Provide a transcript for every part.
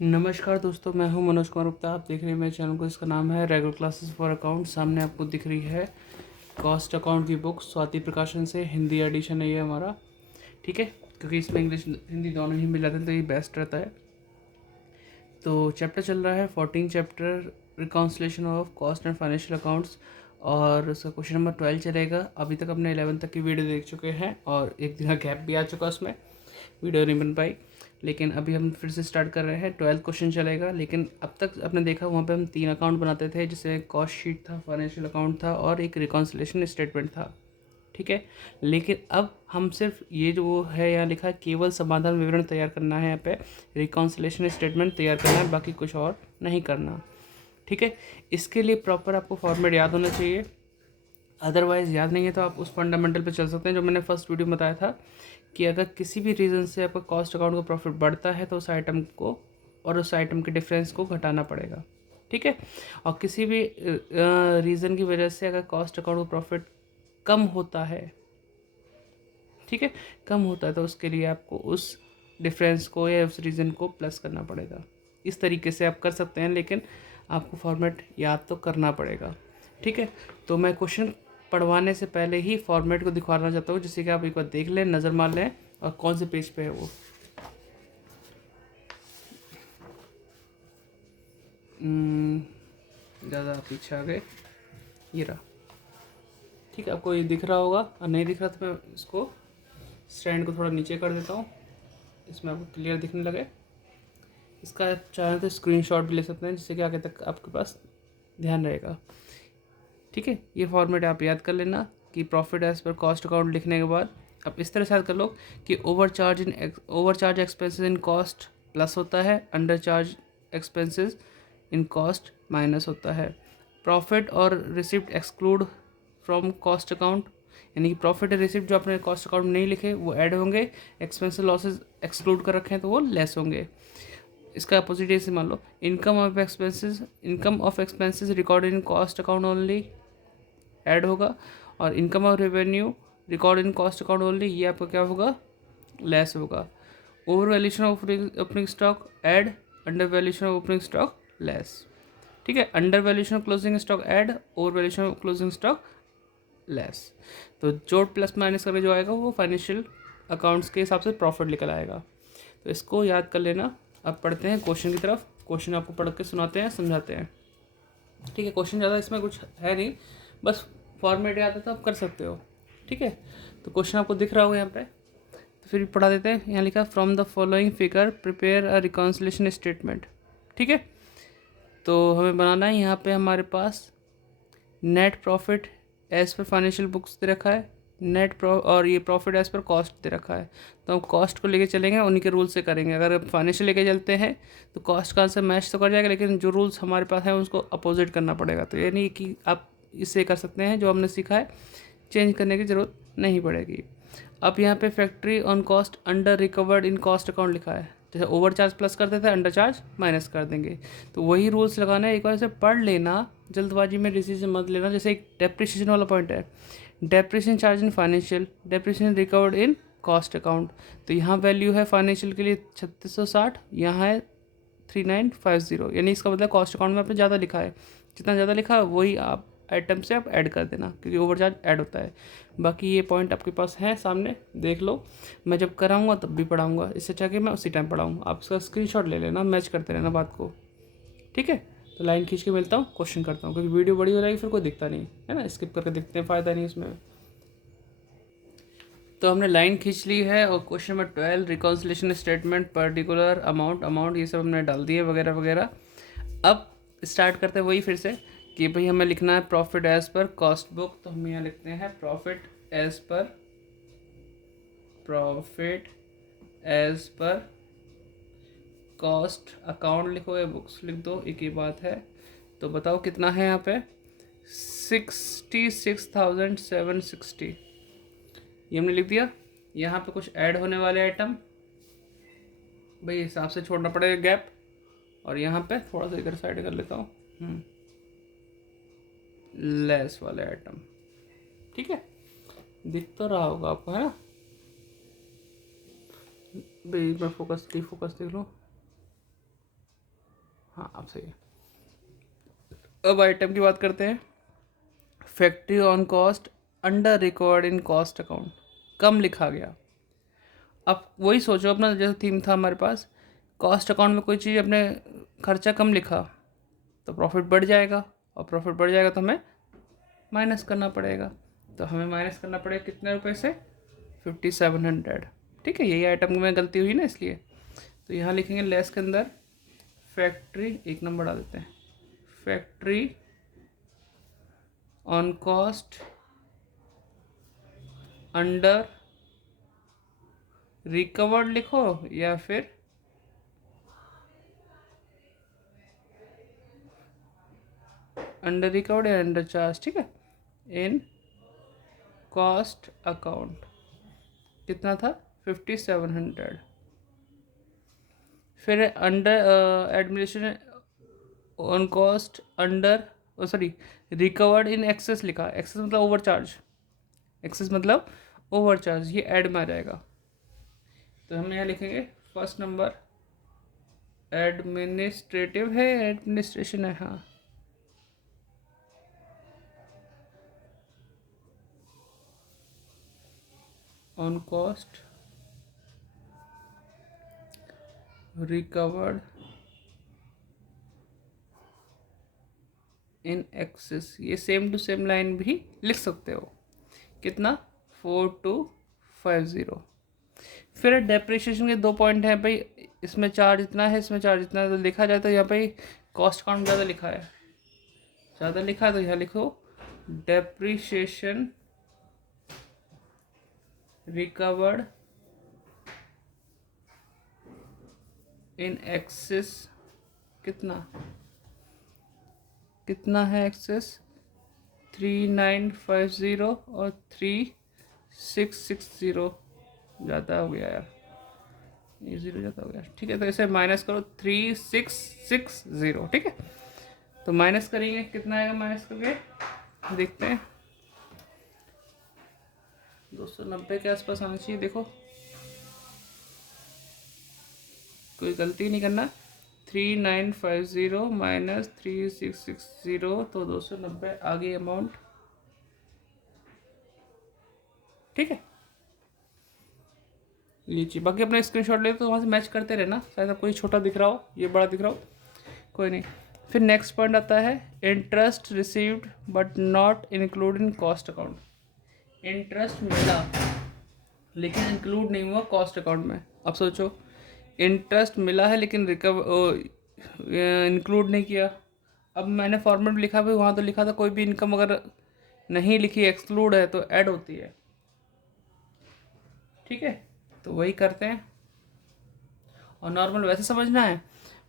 नमस्कार दोस्तों, मैं हूं मनोज कुमार गुप्ता। आप देख रहे हैं मेरे चैनल को, इसका नाम है रेगुलर क्लासेस फॉर अकाउंट। सामने आपको दिख रही है कॉस्ट अकाउंट की बुक, स्वाति प्रकाशन से। हिंदी एडिशन है ये हमारा, ठीक है, क्योंकि इसमें इंग्लिश हिंदी दोनों ही मिल जाते हैं तो ये बेस्ट रहता है। तो चैप्टर चल रहा है 14 chapter, reconciliation of cost and financial accounts, और उसका क्वेश्चन नंबर 12 चलेगा। अभी तक अपने 11 तक की वीडियो देख चुके हैं और एक दिन का गैप भी आ चुका, उसमें वीडियो नहीं बन पाई, लेकिन अभी हम फिर से स्टार्ट कर रहे हैं। 12 क्वेश्चन चलेगा। लेकिन अब तक आपने देखा वहाँ पे हम 3 अकाउंट बनाते थे, जिससे कॉस्ट शीट था, फाइनेंशियल अकाउंट था और एक रिकॉन्सिलेशन स्टेटमेंट था, ठीक है। लेकिन अब हम सिर्फ ये जो वो है यहाँ लिखा है, केवल समाधान विवरण तैयार करना है, यहाँ पे रिकॉन्सिलेशन स्टेटमेंट तैयार करना है, बाकी कुछ और नहीं करना, ठीक है। इसके लिए प्रॉपर आपको फॉर्मेट याद होना चाहिए, अदरवाइज़ याद नहीं है तो आप उस फंडामेंटल पे चल सकते हैं जो मैंने फर्स्ट वीडियो में बताया था कि अगर किसी भी रीज़न से आपका कॉस्ट अकाउंट का प्रॉफिट बढ़ता है तो उस आइटम को और उस आइटम के डिफरेंस को घटाना पड़ेगा, ठीक है। और किसी भी रीज़न की वजह से अगर कॉस्ट अकाउंट का प्रॉफिट कम होता है, ठीक है, कम होता है, तो उसके लिए आपको उस डिफरेंस को या उस रीज़न को प्लस करना पड़ेगा। इस तरीके से आप कर सकते हैं, लेकिन आपको फॉर्मेट याद तो करना पड़ेगा, ठीक है। तो मैं क्वेश्चन पढ़वाने से पहले ही फॉर्मेट को दिखाना चाहता हूँ, जिससे कि आप एक बार देख लें, नज़र मार लें और कौन से पेज पे है वो। ज़्यादा पीछे आ गए, ये रहा, ठीक है। आपको ये दिख रहा होगा, और नहीं दिख रहा तो मैं इसको स्टैंड को थोड़ा नीचे कर देता हूँ, इसमें आपको क्लियर दिखने लगे। इसका चाहे तो स्क्रीनशॉट भी ले सकते हैं, जिससे कि आगे तक आपके पास ध्यान रहेगा, ठीक है। ये फॉर्मेट आप याद कर लेना कि profit as per cost account लिखने के बाद आप इस तरह से याद कर लो कि overcharge expenses in cost plus होता है, under charge expenses in cost minus होता है। प्रॉफिट और receipt exclude from cost account, यानी कि प्रॉफिट और रिसिप्ट जो आपने कॉस्ट अकाउंट में नहीं लिखे वो ऐड होंगे, एक्सपेंसेस लॉसेज एक्सक्लूड कर रखे हैं तो वो लेस होंगे। इसका अपोजिट ऐसे मान लो, income of expenses recorded in cost account only add होगा, और income of revenue record in cost account only, ये आपका क्या होगा, लेस होगा। Over valuation of opening stock add, under valuation of opening stock less, ठीक है। Under valuation of closing stock add, over valuation of closing stock less. तो जोड़ plus minus करके जो आएगा वो फाइनेंशियल अकाउंट्स के हिसाब से प्रॉफिट निकल आएगा। तो इसको याद कर लेना। अब पढ़ते हैं क्वेश्चन की तरफ। क्वेश्चन आपको पढ़ के सुनाते हैं, समझाते हैं, ठीक है। क्वेश्चन ज़्यादा इसमें कुछ है नहीं, बस फॉर्मेट याद है तो आप कर सकते हो, ठीक है। तो क्वेश्चन आपको दिख रहा होगा यहाँ पे, तो फिर पढ़ा देते हैं। यहाँ लिखा from the following figure prepare a reconciliation statement, ठीक है। तो हमें बनाना है, यहाँ पे हमारे पास net profit as per financial books दे रखा है, और ये प्रॉफिट एज पर कॉस्ट दे रखा है। तो हम कॉस्ट को लेके चलेंगे, उन्हीं के रूल से करेंगे। अगर फाइनेंशियल लेके चलते हैं तो कॉस्ट का आंसर मैच तो कर जाएगा, लेकिन जो रूल्स हमारे पास हैं उसको अपोजिट करना पड़ेगा। तो ये नहीं कि आप इससे कर सकते हैं, जो हमने सीखा है चेंज करने की ज़रूरत नहीं पड़ेगी। अब यहाँ पे factory on cost under recovered in cost account लिखा है, जैसे ओवर चार्ज प्लस करते थे, अंडर चार्ज माइनस कर देंगे। तो वही रूल्स लगाना है, एक बार से पढ़ लेना, जल्दबाजी में डिसीजन मत लेना। जैसे एक डेप्रिसिएशन वाला पॉइंट है, depreciation charge in financial, depreciation recovered in cost account. तो यहाँ वैल्यू है फाइनेंशियल के लिए 3660, यहाँ है 3950, यानी इसका मतलब कॉस्ट अकाउंट में आपने ज़्यादा लिखा है। जितना ज़्यादा लिखा है वही आप आइटम से आप ऐड कर देना, क्योंकि ओवरचार्ज ऐड होता है। बाकी ये पॉइंट आपके पास है सामने, देख लो। मैं जब कराऊंगा तब भी पढ़ाऊंगा, इससे अच्छा कि मैं उसी टाइम पढ़ाऊँ। आप इसका स्क्रीनशॉट ले लेना, मैच करते रहना बात को, ठीक है। तो लाइन खींच के मिलता हूँ, क्वेश्चन करता हूँ, क्योंकि वीडियो बड़ी हो जाएगी फिर कोई दिखता नहीं है ना, स्किप करके देखते हैं, फ़ायदा नहीं इसमें। तो हमने लाइन खींच ली है, और question number 12 reconciliation statement, particular amount ये सब हमने डाल दिए वगैरह वगैरह। अब स्टार्ट करते हैं वही फिर से कि भाई हमें लिखना है profit as per cost book. तो हम यहाँ लिखते हैं profit as per cost account लिखो या बुक्स लिख दो, एक ही बात है। तो बताओ कितना है यहाँ पे, 66,760, ये हमने लिख दिया। यहाँ पे कुछ ऐड होने वाले आइटम भाई हिसाब से छोड़ना पड़ेगा गैप, और यहाँ पे थोड़ा सा इधर साइड कर लेता हूँ, लेस वाले आइटम, ठीक है। दिख तो रहा होगा आपको, है ना भाई। मैं फोकस देख लो, हाँ अब सही है। अब आइटम की बात करते हैं। Factory on cost under record in cost account, कम लिखा गया। अब वही सोचो, अपना जैसे थीम था हमारे पास, कॉस्ट अकाउंट में कोई चीज़ अपने खर्चा कम लिखा तो प्रॉफिट बढ़ जाएगा, और प्रॉफिट बढ़ जाएगा तो हमें माइनस करना पड़ेगा। तो हमें माइनस करना पड़ेगा कितने रुपए से, 5700। ठीक है, यही आइटम में गलती हुई ना, इसलिए तो यहाँ लिखेंगे लेस के अंदर फैक्ट्री, एक नंबर डाल देते हैं, factory on cost under recovered लिखो, या फिर अंडर रिकवर्ड या अंडर चार्ज। ठीक है, इन कॉस्ट अकाउंट कितना था, 5700। फिर under administration on cost under, sorry, recovered in excess लिखा, एक्सेस मतलब ओवर चार्ज, एक्सेस मतलब ओवर चार्ज, ये ऐड में आ जाएगा। तो हम यहाँ लिखेंगे फर्स्ट नंबर एडमिनिस्ट्रेटिव है, एडमिनिस्ट्रेशन है, हाँ, on cost recovered in excess, ये सेम टू सेम लाइन भी लिख सकते हो। कितना, 4250। फिर डेप्रिसिएशन के 2 पॉइंट हैं भाई, इसमें चार्ज इतना है, इसमें चार्ज इतना है, तो लिखा जाए तो यहाँ पे कॉस्ट अकाउंट ज़्यादा लिखा है, ज़्यादा लिखा है तो यहाँ लिखो डेप्रिसिएशन रिकवर्ड इन एक्सेस, कितना कितना है एक्सेस, 3950 और 3660, ज़्यादा हो गया यार, ये ज़ीरो ज़्यादा हो गया। ठीक है, तो इसे माइनस करो, 3660। ठीक है, तो माइनस करेंगे, कितना आएगा माइनस करके देखते हैं, 290 के आसपास आना चाहिए। देखो कोई गलती नहीं करना, 3950 माइनस 3660, तो 290 आ गई अमाउंट। ठीक है, लीजिए, बाकी अपना स्क्रीनशॉट ले तो वहाँ से मैच करते रहना, शायद आपको ये छोटा दिख रहा हो, ये बड़ा दिख रहा हो, कोई नहीं। फिर नेक्स्ट पॉइंट आता है interest received but not include in cost account. Interest मिला लेकिन इंक्लूड नहीं हुआ कॉस्ट अकाउंट में। अब सोचो, इंटरेस्ट मिला है लेकिन इंक्लूड नहीं किया। अब मैंने फॉर्मेट में लिखा भाई, वहाँ तो लिखा था कोई भी इनकम अगर नहीं लिखी एक्सक्लूड है तो ऐड होती है। ठीक है, तो वही करते हैं, और नॉर्मल वैसे समझना है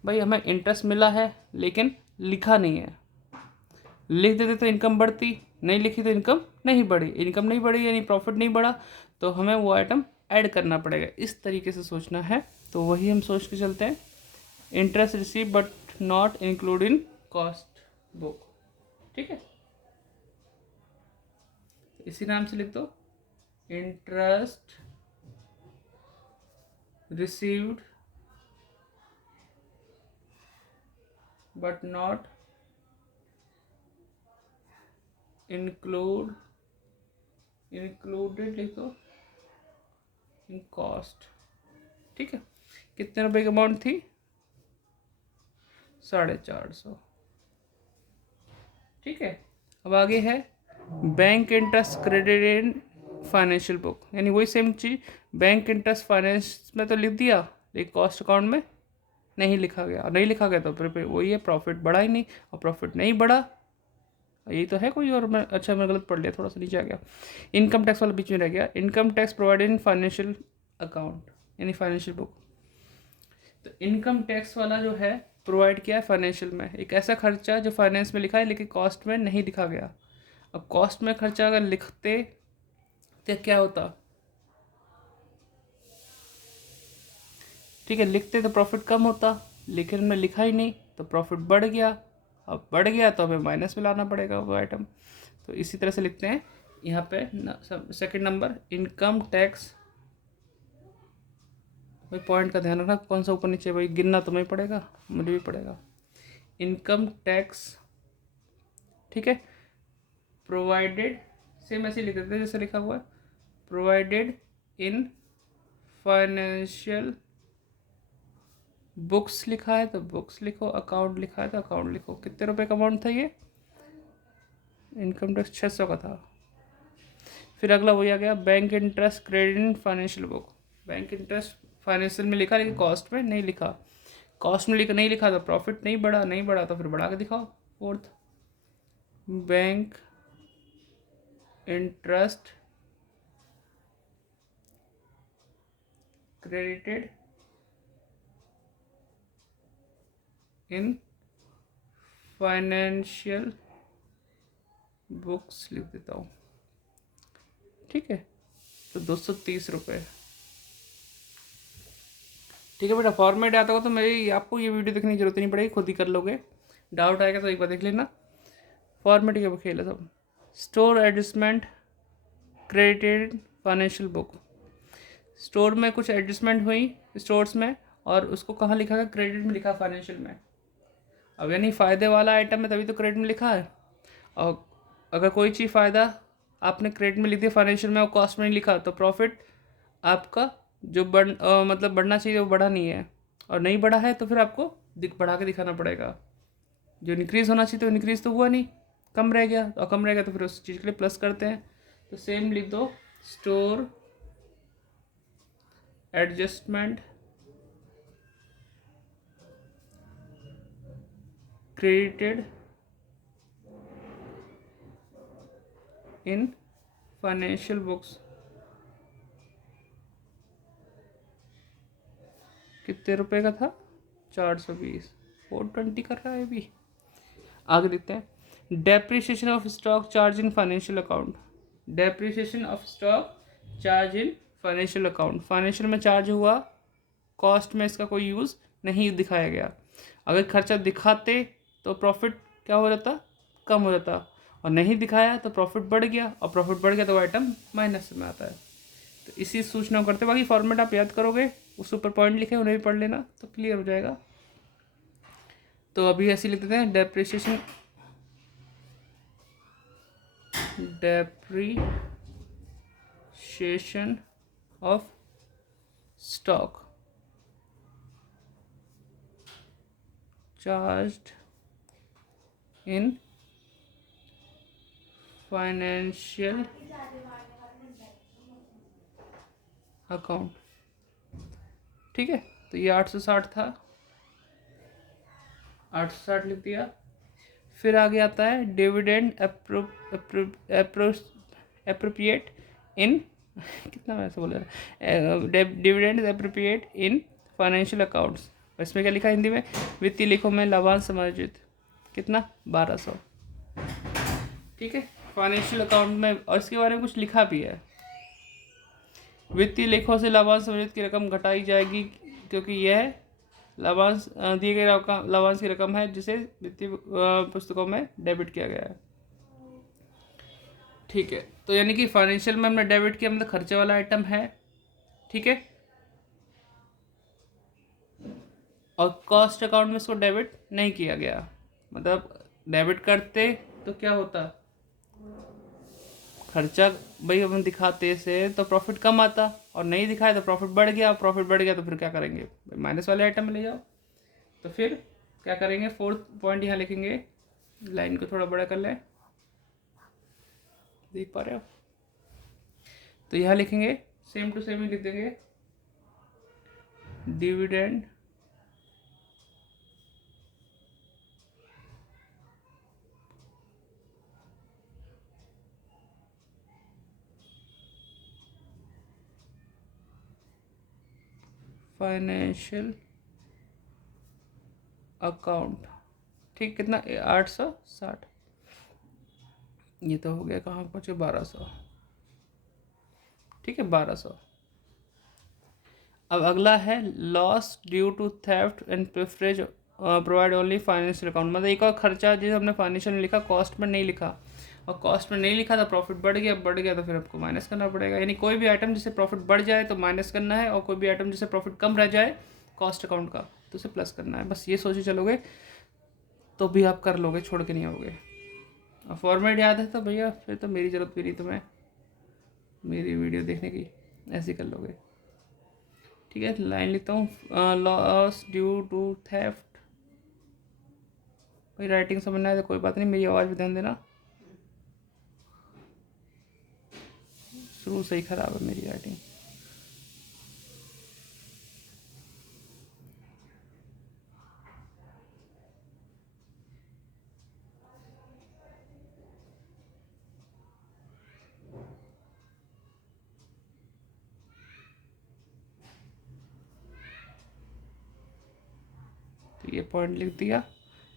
भाई, हमें इंटरेस्ट मिला है लेकिन लिखा नहीं है, लिख देते तो इनकम बढ़ती, नहीं लिखी तो इनकम नहीं बढ़ी, इनकम नहीं बढ़ी यानी प्रॉफिट नहीं बढ़ा, तो हमें वो आइटम ऐड करना पड़ेगा। इस तरीके से सोचना है, तो वही हम सोच के चलते हैं, interest receive but not include in cost book. ठीक है, इसी नाम से लिख दो, interest received but not included लिख दो इन कॉस्ट। ठीक है, कितने रुपए की अमाउंट थी, 450। ठीक है, अब आगे है bank interest credit in financial book, यानी वही सेम चीज़, बैंक इंटरेस्ट फाइनेंस में तो लिख दिया लेकिन कॉस्ट अकाउंट में नहीं लिखा गया, और नहीं लिखा गया तो फिर वही है, प्रॉफिट बढ़ा ही नहीं, और प्रॉफिट नहीं बढ़ा, यही तो है कोई और। मैं अच्छा, मैं गलत पढ़ लिया, थोड़ा सा नीचे आ गया, इनकम टैक्स वाला बीच में रह गया, income tax provided in financial account यानी फाइनेंशियल बुक। तो इनकम टैक्स वाला जो है प्रोवाइड किया है फाइनेंशियल में, एक ऐसा खर्चा जो फाइनेंस में लिखा है लेकिन कॉस्ट में नहीं लिखा गया। अब कॉस्ट में खर्चा अगर लिखते तो क्या होता, ठीक है, लिखते तो प्रॉफिट कम होता, लेकिन हमने लिखा ही नहीं तो प्रॉफिट बढ़ गया। अब बढ़ गया तो हमें माइनस में लाना पड़ेगा वो आइटम। तो इसी तरह से लिखते हैं यहाँ पे सेकंड नंबर, इनकम टैक्स। भाई पॉइंट का ध्यान रखना, कौन सा ऊपर नीचे, भाई गिनना तुम्हें पड़ेगा, मुझे भी पड़ेगा। इनकम टैक्स, ठीक है, प्रोवाइडेड, सेम ऐसे लिख देते हैं जैसे लिखा हुआ है, प्रोवाइडेड इन फाइनेंशियल बुक्स लिखा है तो बुक्स लिखो, अकाउंट लिखा है तो अकाउंट लिखो। कितने रुपए का अमाउंट था ये? इनकम टैक्स 600 का था। फिर अगला वही आ गया, bank interest credit in financial book. Bank interest financial में लिखा लेकिन कॉस्ट में नहीं लिखा, कॉस्ट में नहीं लिखा तो प्रॉफिट नहीं बढ़ा तो फिर बढ़ा के दिखाओ। Fourth, bank interest credited in financial books लिख देता हूँ, ठीक है, तो 230 रुपये। ठीक है बेटा, फॉर्मेट आता हो तो मेरी आपको ये वीडियो देखने की जरूरत नहीं पड़ेगी, खुद ही कर लोगे। डाउट आएगा तो एक बार देख लेना। फॉर्मेट के खेल है सब। Store adjustment credited financial book, store में कुछ एडजस्टमेंट हुई स्टोर्स में और उसको कहाँ लिखा है? क्रेडिट में लिखा, फाइनेंशियल में। अब यानी फ़ायदे वाला आइटम है तभी तो क्रेडिट में लिखा है, और अगर कोई चीज़ फ़ायदा आपने क्रेडिट में लिख दिया फाइनेंशियल में और कॉस्ट में नहीं लिखा तो प्रॉफिट आपका जो मतलब बढ़ना चाहिए वो बढ़ा नहीं है, और नहीं बढ़ा है तो फिर आपको बढ़ा के दिखाना पड़ेगा। जो इंक्रीज़ होना चाहिए तो इंक्रीज़ तो हुआ नहीं, कम रह गया, और कम रहेगा तो फिर उस चीज़ के लिए प्लस करते हैं। तो सेम लिख दो, store adjustment credited in financial books. कितने रुपए का था? 420, 420 कर रहा है अभी। आगे देखते हैं, depreciation of stock charge in financial account. Depreciation of stock charge in financial account, financial में चार्ज हुआ, कॉस्ट में इसका कोई यूज़ नहीं दिखाया गया। अगर खर्चा दिखाते तो प्रॉफिट क्या हो जाता? कम हो जाता, और नहीं दिखाया तो प्रॉफिट बढ़ गया, और प्रॉफिट बढ़ गया तो आइटम माइनस में आता है। तो इसी सूचना को करते, बाकी फॉर्मेट आप याद करोगे, उस ऊपर पॉइंट लिखे उन्हें भी पढ़ लेना तो क्लियर हो जाएगा। तो अभी ऐसे लिख देते हैं, depreciation of stock charged in financial account, ठीक है। तो ये 860 था, 860 लिख दिया। फिर आगे आता है डिविडेंड अप्रोप्रिएट इन कितना मैं ऐसे बोल रहा, dividend appropriate in financial accounts. इसमें क्या लिखा हिंदी में? वित्तीय लेखों में लाभांश समायोजित, कितना? 1200, ठीक है। फाइनेंशियल अकाउंट में, और इसके बारे में कुछ लिखा भी है, वित्तीय लेखों से लाभांश समायोजित की रकम घटाई जाएगी क्योंकि यह लाभांश दिए गए लाभांश की रकम है जिसे वित्तीय पुस्तकों में डेबिट किया गया है, ठीक है। तो यानी कि फाइनेंशियल में हमने डेबिट किया, मतलब खर्चे वाला आइटम है, ठीक है। और कॉस्ट अकाउंट में इसको डेबिट नहीं किया गया, मतलब डेबिट करते तो क्या होता? खर्चा भाई हम दिखाते से तो प्रॉफिट कम आता, और नहीं दिखाया तो प्रॉफिट बढ़ गया, प्रॉफिट बढ़ गया तो फिर क्या करेंगे? माइनस वाले आइटम में ले जाओ। तो फिर क्या करेंगे? फोर्थ पॉइंट यहाँ लिखेंगे, लाइन को थोड़ा बड़ा कर लें, देख पा रहे हो? तो यहाँ लिखेंगे, सेम टू सेम ही लिख देंगे, डिविडेंड फाइनेंशियल अकाउंट, ठीक। कितना? 860, ये तो हो गया, कहाँ पहुँचे? 1200, ठीक है, 1200। अब अगला है loss due to theft and pilferage provide only financial account, मतलब एक और खर्चा जिसे हमने फाइनेंशियल में लिखा, कॉस्ट में नहीं लिखा, और कॉस्ट में नहीं लिखा तो प्रॉफिट बढ़ गया तो फिर आपको माइनस करना पड़ेगा। यानी कोई भी आइटम जिससे प्रॉफिट बढ़ जाए तो माइनस करना है, और कोई भी आइटम जिससे प्रॉफिट कम रह जाए कॉस्ट अकाउंट का तो उसे प्लस करना है। बस ये सोचे चलोगे तो भी आप कर लोगे, छोड़ के नहीं आओगे। और फॉर्मेट याद है तो भैया फिर तो मेरी ज़रूरत भी नहीं तुम्हें मेरी वीडियो देखने की, ऐसे ही कर लोगे। ठीक है, लाइन लिखता हूँ, लॉस ड्यू टू थेफ्ट। भाई राइटिंग समझना है तो कोई बात नहीं, मेरी आवाज़ भी ध्यान देना, शुरू से ही ख़राब है मेरी राइटिंग। तो ये पॉइंट लिख दिया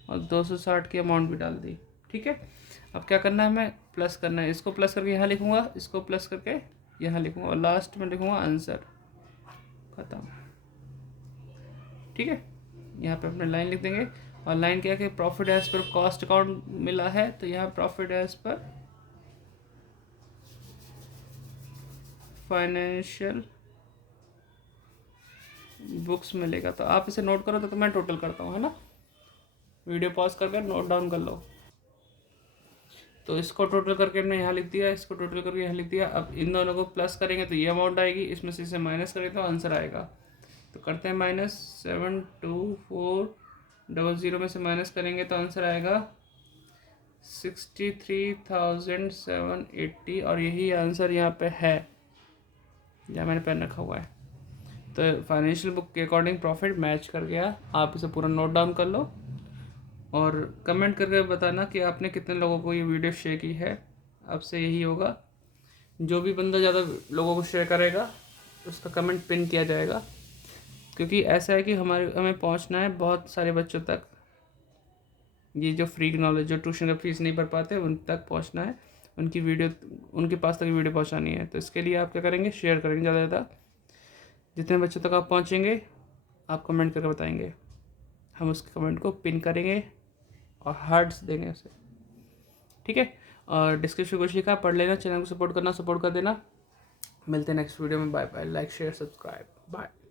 और 260 की अमाउंट भी डाल दी। ठीक है, अब क्या करना है, हमें प्लस करना है, इसको प्लस करके यहाँ लिखूँगा, इसको प्लस करके यहाँ लिखूँगा और लास्ट में लिखूँगा आंसर, ख़त्म। ठीक है, यहाँ पे अपने लाइन लिख देंगे और लाइन क्या है कि profit as per cost account मिला है, तो यहाँ profit as per financial books मिलेगा। तो आप इसे नोट करो, तो मैं टोटल करता हूँ, है ना। वीडियो पॉज करके नोट डाउन कर लो। तो इसको टोटल करके हमने यहाँ लिख दिया, इसको टोटल करके यहाँ लिख दिया। अब इन दोनों को प्लस करेंगे तो ये अमाउंट आएगी, इसमें से इसे माइनस करेंगे तो आंसर आएगा। तो करते हैं माइनस, 7240 में से माइनस करेंगे तो आंसर आएगा 63,780 और यही आंसर यहाँ पे है, जहाँ मैंने पेन रखा हुआ है। तो फाइनेंशियल बुक के अकॉर्डिंग प्रॉफिट मैच कर गया। आप इसे पूरा नोट डाउन कर लो और कमेंट करके बताना कि आपने कितने लोगों को ये वीडियो शेयर की है। अब से यही होगा, जो भी बंदा ज़्यादा लोगों को शेयर करेगा उसका कमेंट पिन किया जाएगा, क्योंकि ऐसा है कि हमें पहुंचना है बहुत सारे बच्चों तक। ये जो फ्री नॉलेज, जो ट्यूशन का फीस नहीं भर पाते, उन तक पहुंचना है, उनकी वीडियो उनके पास तक वीडियो पहुंचानी है। तो इसके लिए आप क्या करेंगे, शेयर करेंगे ज़्यादा से ज़्यादा। जितने बच्चों तक आप पहुंचेंगे आप कमेंट करके बताएंगे, हम उसके कमेंट को पिन करेंगे और हार्ट्स देंगे उसे। ठीक है, और डिस्क्रिप्शन कुछ लिखा, पढ़ लेना, चैनल को सपोर्ट करना, सपोर्ट कर देना। मिलते हैं नेक्स्ट वीडियो में, bye bye, like share subscribe, bye.